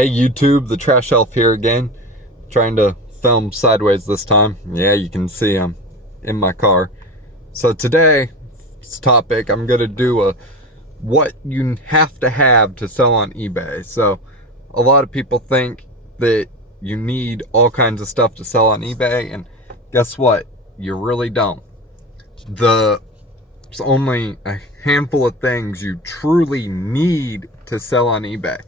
Hey YouTube, the trash shelf here again. Trying to film sideways this time. Yeah, you can see I'm in my car. So today's topic, I'm gonna do a what you have to sell on eBay. So a lot of people think that you need all kinds of stuff to sell on eBay, and guess what? You really don't. There's only a handful of things you truly need to sell on eBay.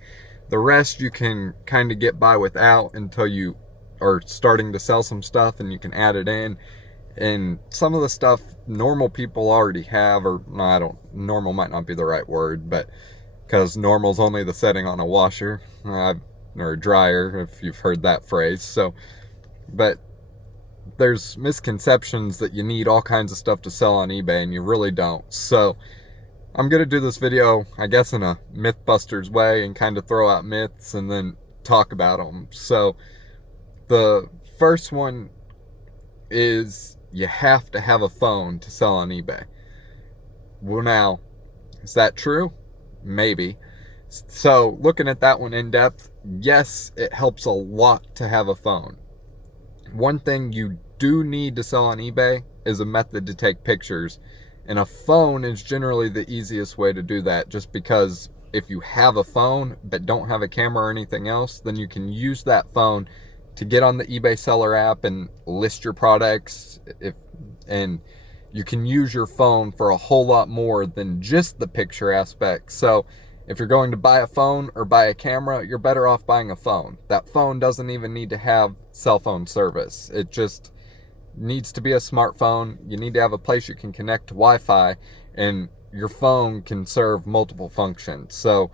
The rest you can kind of get by without until you are starting to sell some stuff and you can add it in. And some of the stuff normal people already have, or no, normal might not be the right word, but because normal's only the setting on a washer or a dryer, if you've heard that phrase. So, but there's misconceptions that you need all kinds of stuff to sell on eBay, and you really don't. So I'm gonna do this video, I guess, in a Mythbusters way and kind of throw out myths and then talk about them. So the first one is you have to have a phone to sell on eBay. Well, now, is that true? Maybe. So looking at that one in depth, yes, it helps a lot to have a phone. One thing you do need to sell on eBay is a method to take pictures, and a phone is generally the easiest way to do that, just because if you have a phone but don't have a camera or anything else, then you can use that phone to get on the eBay seller app and list your products. And you can use your phone for a whole lot more than just the picture aspect. So if you're going to buy a phone or buy a camera, you're better off buying a phone. That phone doesn't even need to have cell phone service. It just needs to be a smartphone. You need to have a place you can connect to Wi-Fi, and your phone can serve multiple functions. So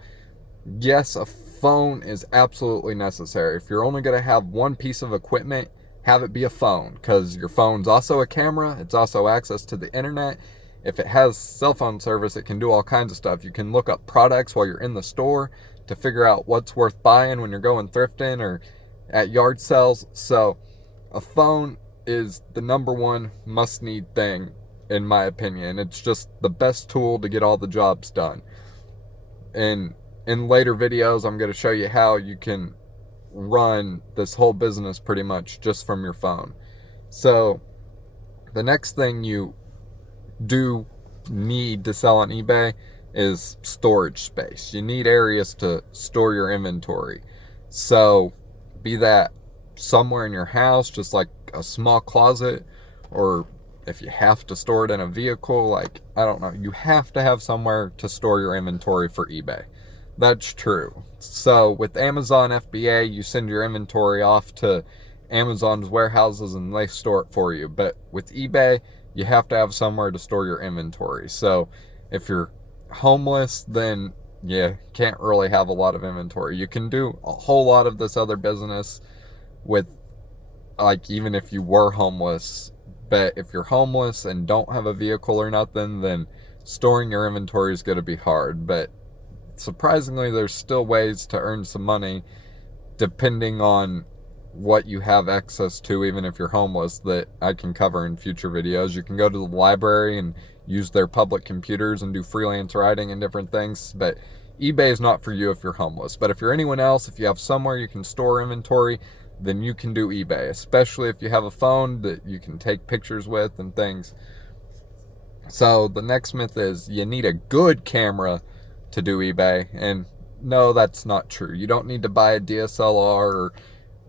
yes, a phone is absolutely necessary. If you're only going to have one piece of equipment, have it be a phone, because your phone's also a camera. It's also access to the internet. If it has cell phone service, it can do all kinds of stuff. You can look up products while you're in the store to figure out what's worth buying when you're going thrifting or at yard sales. So a phone is the number one must-need thing, in my opinion. It's just the best tool to get all the jobs done. And in later videos, I'm going to show you how you can run this whole business pretty much just from your phone. So the next thing you do need to sell on eBay is storage space. You need areas to store your inventory. So be that somewhere in your house, just like a small closet, or if you have to store it in a vehicle, like, I don't know, you have to have somewhere to store your inventory for eBay. That's true. So with Amazon FBA, you send your inventory off to Amazon's warehouses and they store it for you. But with eBay, you have to have somewhere to store your inventory. So if you're homeless, then you can't really have a lot of inventory. You can do a whole lot of this other business with, like, even if you were homeless. But if you're homeless and don't have a vehicle or nothing, then storing your inventory is going to be hard. But surprisingly, there's still ways to earn some money depending on what you have access to, even if you're homeless, that I can cover in future videos. You can go to the library and use their public computers and do freelance writing and different things. But eBay is not for you if you're homeless. But if you're anyone else, if you have somewhere you can store inventory, then you can do eBay, especially if you have a phone that you can take pictures with and things. So the next myth is you need a good camera to do eBay, and no, that's not true. You don't need to buy a DSLR or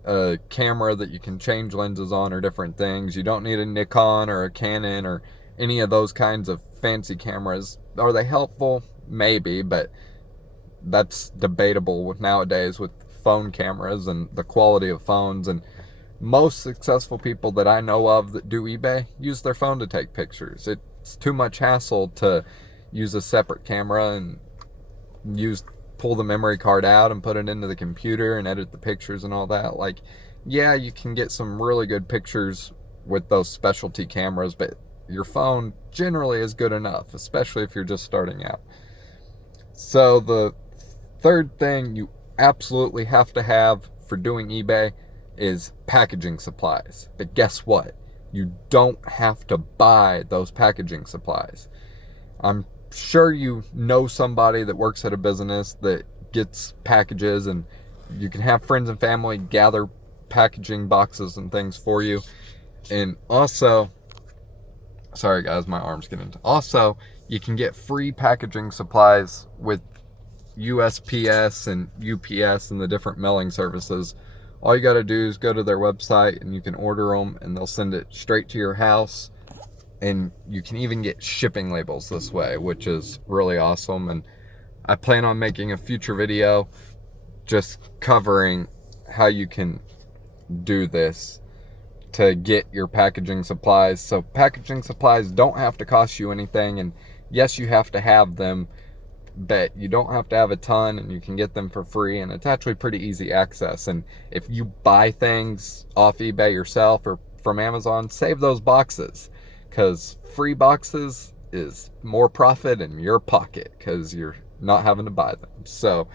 a camera that you can change lenses on or different things. You don't need a Nikon or a Canon or any of those kinds of fancy cameras. Are they helpful? Maybe, but that's debatable nowadays with phone cameras and the quality of phones. And most successful people that I know of that do eBay use their phone to take pictures. It's too much hassle to use a separate camera and pull the memory card out and put it into the computer and edit the pictures and all that. Like, yeah, you can get some really good pictures with those specialty cameras, but your phone generally is good enough, especially if you're just starting out. So the third thing you absolutely have to have for doing eBay is packaging supplies. But guess what? You don't have to buy those packaging supplies. I'm sure you know somebody that works at a business that gets packages, and you can have friends and family gather packaging boxes and things for you. And also, sorry guys, my arm's getting... Also, you can get free packaging supplies with USPS and UPS and the different mailing services. All you got to do is go to their website and you can order them and they'll send it straight to your house. And you can even get shipping labels this way, which is really awesome. And I plan on making a future video just covering how you can do this to get your packaging supplies. So packaging supplies don't have to cost you anything, and yes, you have to have them, but you don't have to have a ton, and you can get them for free, and it's actually pretty easy access. And if you buy things off eBay yourself or from Amazon, save those boxes, because free boxes is more profit in your pocket because you're not having to buy them. So,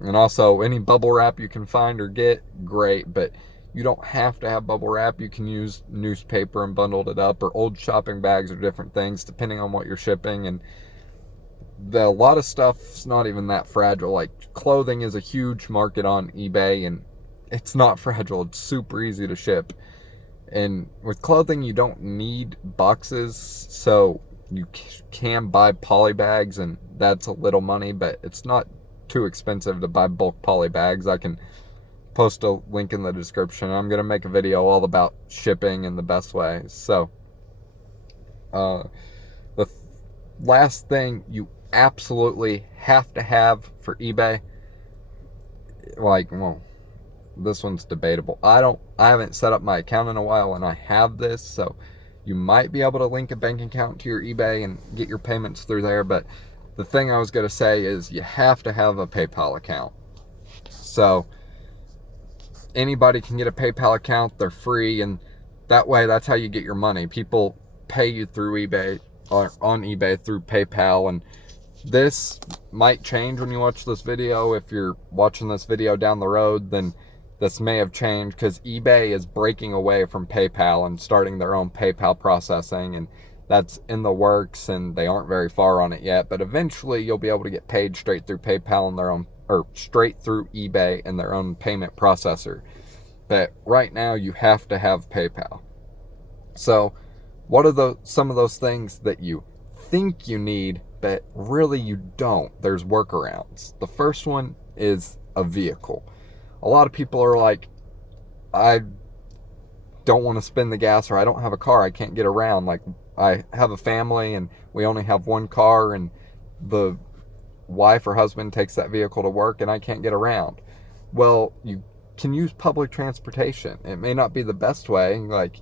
and also any bubble wrap you can find or get, great, but you don't have to have bubble wrap. You can use newspaper and bundled it up, or old shopping bags, or different things depending on what you're shipping. And a lot of stuff's not even that fragile. Like clothing is a huge market on eBay, and it's not fragile. It's super easy to ship. And with clothing, you don't need boxes, so you can buy poly bags, and that's a little money, but it's not too expensive to buy bulk poly bags. I can post a link in the description. I'm going to make a video all about shipping and the best way. So, the last thing you absolutely have to have for eBay, like, well, this one's debatable. I haven't set up my account in a while, and I have this, so you might be able to link a bank account to your eBay and get your payments through there. But the thing I was going to say is you have to have a PayPal account. So anybody can get a PayPal account. They're free, and that way, that's how you get your money. People pay you through eBay, or on eBay through PayPal. And this might change when you watch this video. If you're watching this video down the road, then this may have changed, because eBay is breaking away from PayPal and starting their own PayPal processing, and that's in the works, and they aren't very far on it yet. But eventually you'll be able to get paid straight through PayPal and their own, or straight through eBay and their own payment processor. But right now you have to have PayPal. So what are some of those things that you think you need, but really you don't? There's workarounds. The first one is a vehicle. A lot of people are like, I don't want to spend the gas, or I don't have a car, I can't get around. Like, I have a family and we only have one car, and the wife or husband takes that vehicle to work and I can't get around. Well, you can use public transportation. It may not be the best way, like,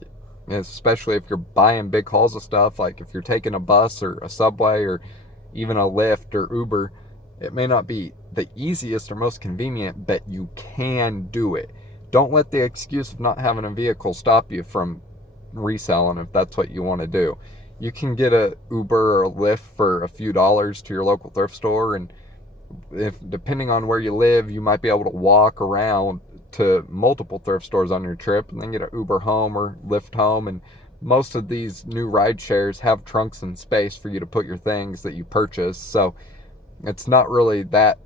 especially if you're buying big hauls of stuff, like if you're taking a bus or a subway or even a Lyft or Uber. It may not be the easiest or most convenient, but you can do it. Don't let the excuse of not having a vehicle stop you from reselling if that's what you want to do. You can get a Uber or a Lyft for a few dollars to your local thrift store, and if depending on where you live, you might be able to walk around to multiple thrift stores on your trip and then get an Uber home or Lyft home. And most of these new ride shares have trunks and space for you to put your things that you purchase, so it's not really that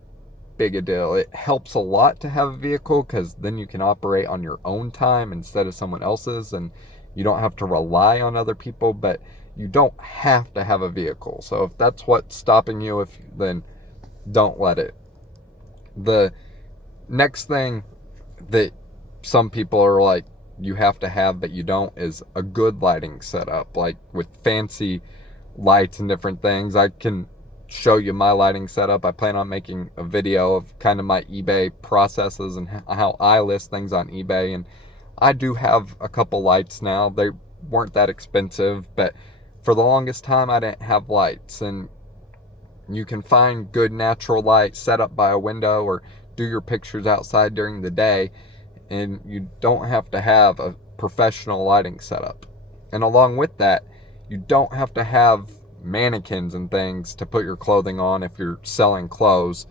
big a deal. It helps a lot to have a vehicle, because then you can operate on your own time instead of someone else's, and you don't have to rely on other people, but you don't have to have a vehicle. So if that's what's stopping you, then don't let it. The next thing that some people are like, you have to have but you don't, is a good lighting setup, like with fancy lights and different things. I can show you my lighting setup. I plan on making a video of kind of my eBay processes and how I list things on eBay. And I do have a couple lights now. They weren't that expensive, but for the longest time I didn't have lights. And you can find good natural light set up by a window, or do your pictures outside during the day, and you don't have to have a professional lighting setup. And along with that, you don't have to have mannequins and things to put your clothing on if you're selling clothes.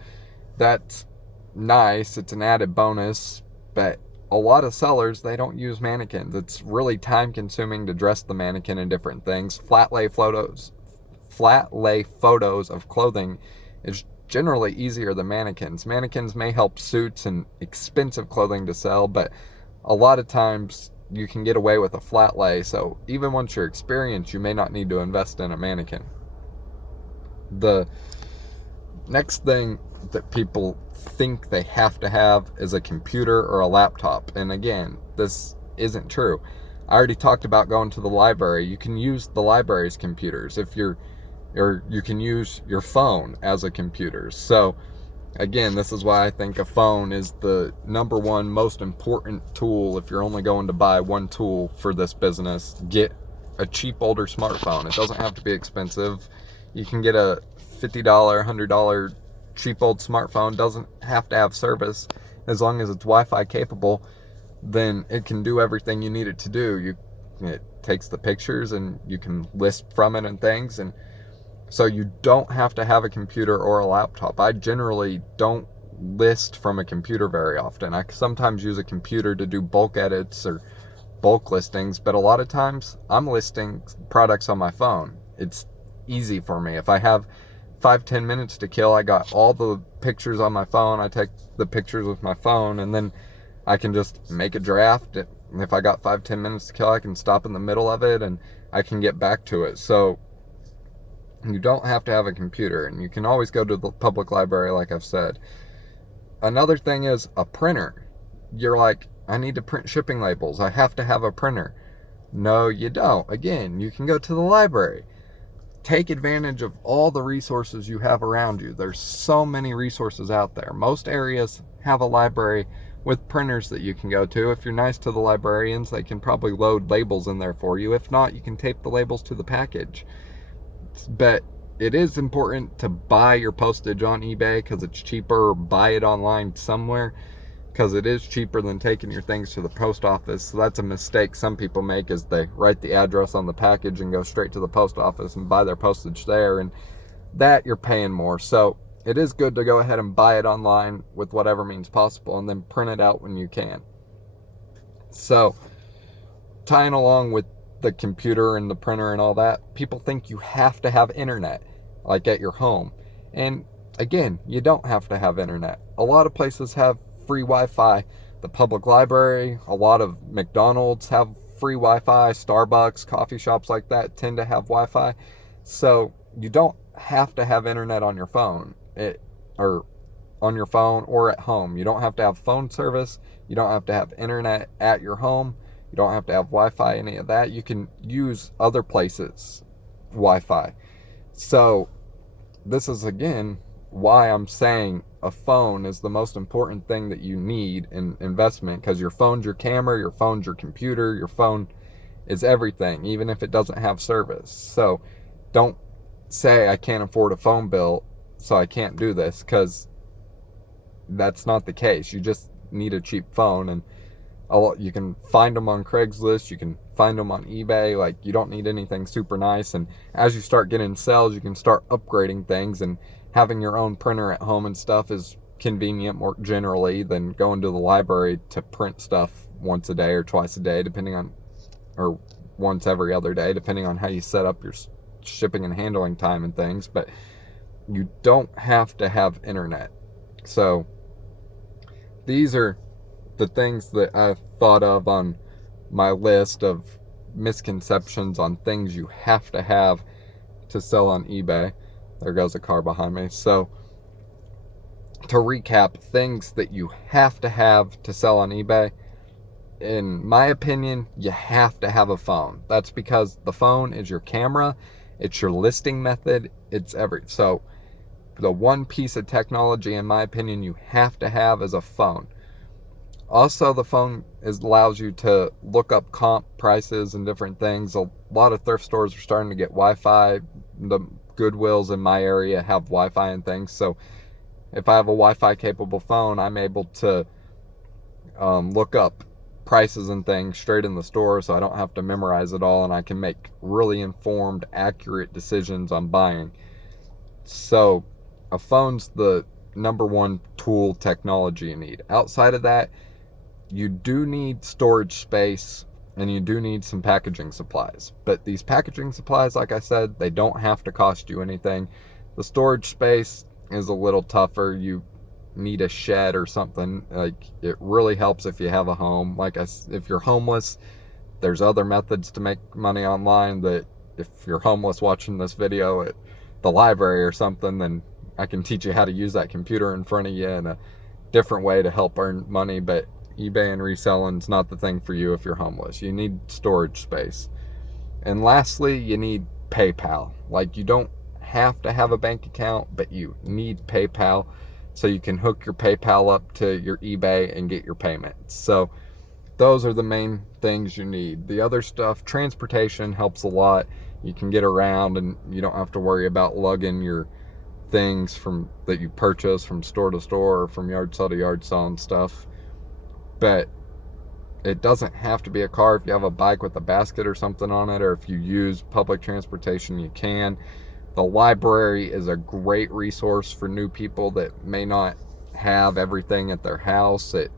That's nice, it's an added bonus, but a lot of sellers, they don't use mannequins. It's really time consuming to dress the mannequin in different things. Flat lay photos of clothing is generally easier than mannequins. Mannequins may help suits and expensive clothing to sell, but a lot of times you can get away with a flat lay. So even once you're experienced, you may not need to invest in a mannequin. The next thing that people think they have to have is a computer or a laptop. And again, this isn't true. I already talked about going to the library. You can use the library's computers or you can use your phone as a computer. So again, this is why I think a phone is the number one most important tool. If you're only going to buy one tool for this business, get a cheap older smartphone. It doesn't have to be expensive. You can get a $50, $100 cheap old smartphone. Doesn't have to have service. As long as it's Wi-Fi capable, then it can do everything you need it to do. It takes the pictures and you can list from it and things, and so you don't have to have a computer or a laptop. I generally don't list from a computer very often. I sometimes use a computer to do bulk edits or bulk listings, but a lot of times I'm listing products on my phone. It's easy for me. If I have 5-10 minutes to kill, I got all the pictures on my phone. I take the pictures with my phone, and then I can just make a draft. If I got 5-10 minutes to kill, I can stop in the middle of it and I can get back to it. So you don't have to have a computer, and you can always go to the public library, like I've said. Another thing is a printer. You're like, I need to print shipping labels. I have to have a printer. No, you don't. Again, you can go to the library. Take advantage of all the resources you have around you. There's so many resources out there. Most areas have a library with printers that you can go to. If you're nice to the librarians, they can probably load labels in there for you. If not, you can tape the labels to the package. But it is important to buy your postage on eBay because it's cheaper, or buy it online somewhere because it is cheaper than taking your things to the post office. So that's a mistake some people make, is they write the address on the package and go straight to the post office and buy their postage there, and that you're paying more. So it is good to go ahead and buy it online with whatever means possible, and then print it out when you can. So tying along with the computer and the printer and all that, people think you have to have internet, like at your home. And again, you don't have to have internet. A lot of places have free Wi-Fi. The public library, a lot of McDonald's have free Wi-Fi. Starbucks, coffee shops like that tend to have Wi-Fi. So you don't have to have internet on your phone, or at home. You don't have to have phone service. You don't have to have internet at your home. You don't have to have Wi-Fi, any of that. You can use other places' Wi-Fi. So this is, again, why I'm saying a phone is the most important thing that you need in investment, because your phone's your camera, your phone's your computer, your phone is everything, even if it doesn't have service. So don't say I can't afford a phone bill, so I can't do this, because that's not the case. You just need a cheap phone, and you can find them on Craigslist, you can find them on eBay. Like, you don't need anything super nice. And as you start getting sales, you can start upgrading things, and having your own printer at home and stuff is convenient more generally than going to the library to print stuff once a day or twice a day, or once every other day, depending on how you set up your shipping and handling time and things. But you don't have to have internet. So these are the things that I thought of on my list of misconceptions on things you have to sell on eBay. There goes a car behind me. So to recap, things that you have to sell on eBay, in my opinion, you have to have a phone. That's because the phone is your camera, it's your listing method, so the one piece of technology, in my opinion, you have to have is a phone. Also, the phone allows you to look up comp prices and different things. A lot of thrift stores are starting to get Wi-Fi. The Goodwills in my area have Wi-Fi and things. So if I have a Wi-Fi capable phone, I'm able to look up prices and things straight in the store, so I don't have to memorize it all, and I can make really informed, accurate decisions on buying. So a phone's the number one tool technology you need. Outside of that, you do need storage space, and you do need some packaging supplies. But these packaging supplies, like I said, they don't have to cost you anything. The storage space, is a little tougher. You need a shed or something. Like, it really helps if you have a home. If you're homeless, there's other methods to make money online. That if you're homeless watching this video at the library or something, then I can teach you how to use that computer in front of you in a different way to help earn money. But eBay and reselling is not the thing for you if you're homeless. You need storage space. And lastly, you need PayPal. Like, you don't have to have a bank account, but you need PayPal so you can hook your PayPal up to your eBay and get your payments. So those are the main things you need. The other stuff, transportation helps a lot. You can get around and you don't have to worry about lugging your things from that you purchase from store to store or from yard sale to yard sale and stuff. But it doesn't have to be a car. If you have a bike with a basket or something on it, or if you use public transportation, you can. The library is a great resource for new people that may not have everything at their house. It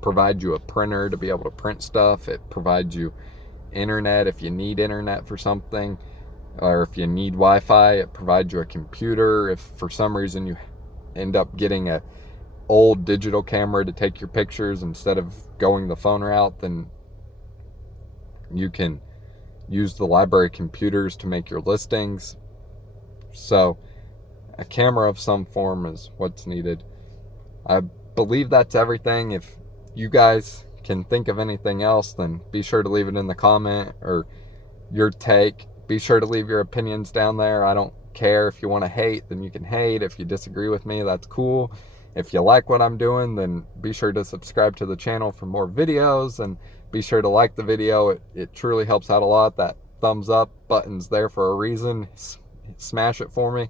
provides you a printer to be able to print stuff. It provides you internet if you need internet for something, or if you need Wi-Fi. It provides you a computer if for some reason you end up getting a old digital camera to take your pictures instead of going the phone route, then you can use the library computers to make your listings. So a camera of some form is what's needed. I believe that's everything. If you guys can think of anything else, then be sure to leave it in the comment, or your take. Be sure to leave your opinions down there. I don't care. If you want to hate, then you can hate. If you disagree with me, that's cool. If you like what I'm doing, then be sure to subscribe to the channel for more videos, and be sure to like the video. It truly helps out a lot. That thumbs up button's there for a reason. Smash it for me.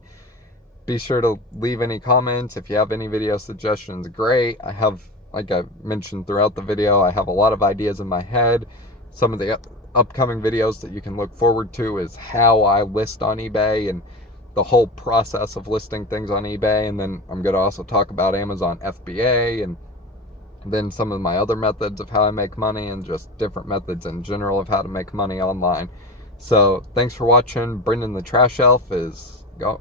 Be sure to leave any comments. If you have any video suggestions, great. I have, like I mentioned throughout the video, I have a lot of ideas in my head. Some of the upcoming videos that you can look forward to is how I list on eBay and the whole process of listing things on eBay. And then I'm going to also talk about Amazon FBA, and then some of my other methods of how I make money, and just different methods in general of how to make money online. So thanks for watching. Brendan the Trash Elf is go.